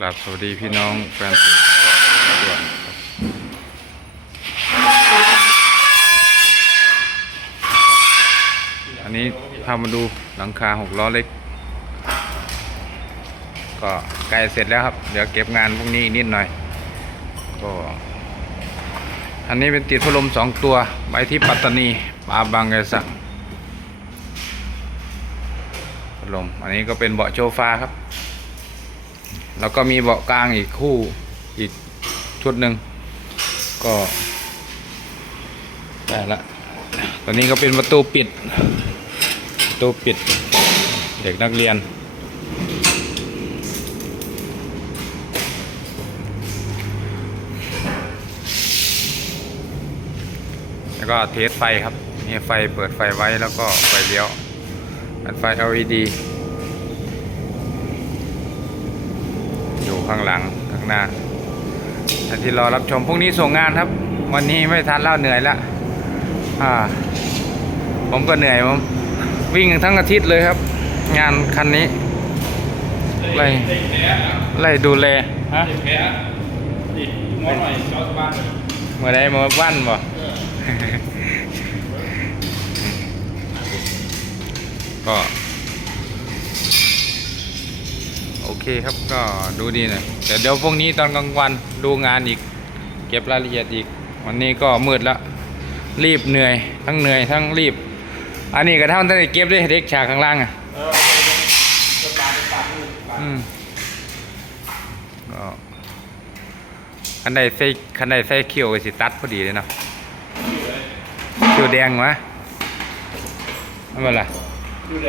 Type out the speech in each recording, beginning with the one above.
กราบสวัสดีพี่น้องแฟนเพจด่วนครับอันนี้พามาดูหลังคาหกล้อเล็ก ก็ใกล้เสร็จแล้วครับ เดี๋ยวเก็บงานพวกนี้อีกนิดหน่อย ก็ อันนี้เป็นติดพัดลมสองตัว ไปที่ปัตตานีปาบังไกสักพัดลม อันนี้ก็เป็นเบาะโชฟาครับ แล้วก็มีเบาะกลางอีกคู่อีกชุดหนึ่งก็ได้ละตอนนี้ก็เป็นประตูปิดประตูปิดเด็กนักเรียน แล้วก็เทสไฟครับมีไฟเปิดไฟไว้แล้วก็ไฟเลี้ยวไฟ LED อยู่ ข้างหลังข้างหน้าอันที่รอรับชมพรุ่งนี้ส่งงานครับ วันนี้ไม่ทันเล่าเหนื่อยละอ่า ผมก็เหนื่อยผมวิ่งทั้งอาทิตย์เลยครับ งานคันนี้ไล่ไล่ดูแลฮะแพ้ดิหมอหน่อยเจ้าบานมื่อใดมาวันบ่ก็ เคครับก็ดูดีหน่อยแต่เดี๋ยวพรุ่งนี้ตอนกลางวันดูงานอีก เก็บรายละเอียดอีก วันนี้ก็มืดแล้วรีบเหนื่อย ทั้งเหนื่อยทั้งรีบ อันนี้กระทั่งตั้งแต่เก็บด้วยเด็กฉากข้างล่างอะอืมก็คันใดใส่คันใดใส่เขียวสิตัดพอดีเลยเนาะเขียวแดงวะไม่เป็นไรดูแล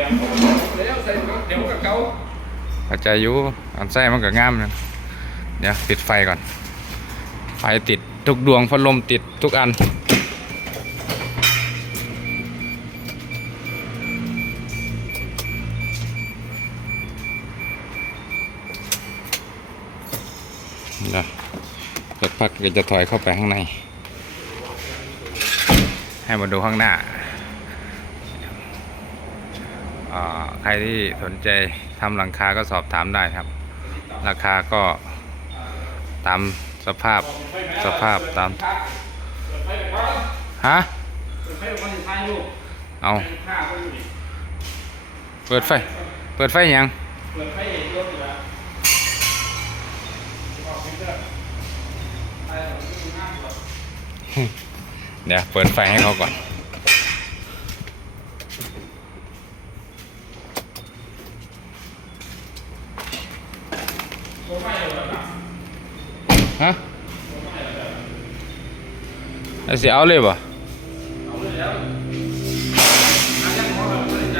แล้วใส่เดี๋ยวกับเขา เข้าใจอยู่อันใส่มันก็ง่ามนะเดี๋ยวปิดไฟก่อน ไฟติดทุกดวงพัดลมติดทุกอันเดี๋ยวสักพักก็จะถอยเข้าไปข้างใน ให้มาดูข้างหน้า ใครที่สนใจ ทำหลังคาก็สอบถามได้ครับ ราคาก็ตามสภาพสภาพตามฮะเอาเปิดไฟ เปิดไฟยังเปิดไฟรถอยู่แล้วเดี๋ยวเปิดไฟให้เขาก่อน ตัวไอฮะเสิเอาเลยป่ะเอาเลยแล้วอายังพอแบบไม่ได้ใจ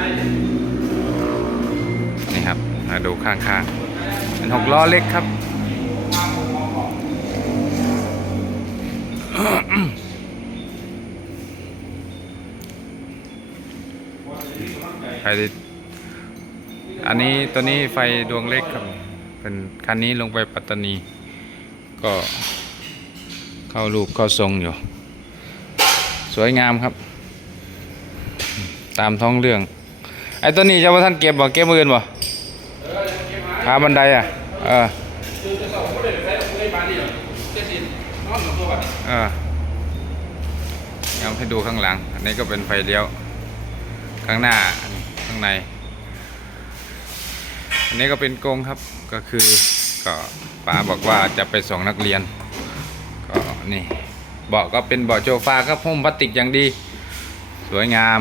นี่ครับมาดูข้างๆเป็นหกล้อเล็กครับใครที่อันนี้ตัวนี้ไฟดวงเล็กครับ เป็นคันนี้ลงไปปัตตานี ก็เข้ารูปเข้าทรงอยู่ สวยงามครับ ตามท้องเรื่อง ไอ้ตัวนี้เจ้าว่าท่านเก็บบ่เก็บมือนบ่ขาบันไดอะเออคืออบก็เลยใช้ไม่บาให้ดูข้างหลัง อันนี้ก็เป็นไฟเลี้ยว ข้างหน้าข้างใน อันนี้ก็เป็นกรงครับก็คือก็ป้าบอกว่าจะไปส่งนักเรียน ก็นี่เบาะก็เป็นเบาะโจฟาครับพุ่มพลาสติกอย่างดี สวยงาม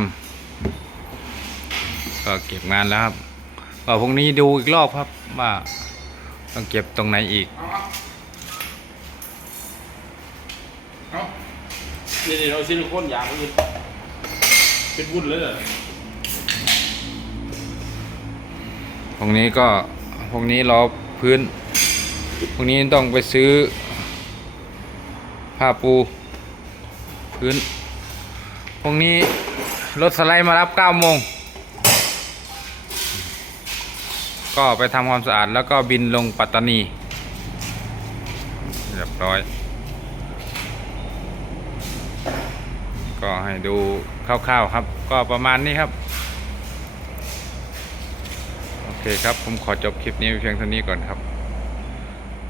ก็เก็บงานแล้วครับก็พรุ่งนี้ดูอีกรอบครับว่าต้องเก็บตรงไหนอีกเนี่นี่เราซิลิโคนยางมันเป็นวุ้นเลย พรุ่งนี้ก็พรุ่งนี้รอพื้นพรุ่งนี้ต้องไปซื้อ ผ้าปู พื้นพรุ่งนี้รถสไลด์มารับ9โมง ก็ไปทำความสะอาดแล้วก็บินลงปัตตานี เรียบร้อย ก็ให้ดูคร่าวๆครับ ก็ประมาณนี้ครับ โอเค ครับ ผมขอจบคลิปนี้เพียงเท่านี้ก่อนครับ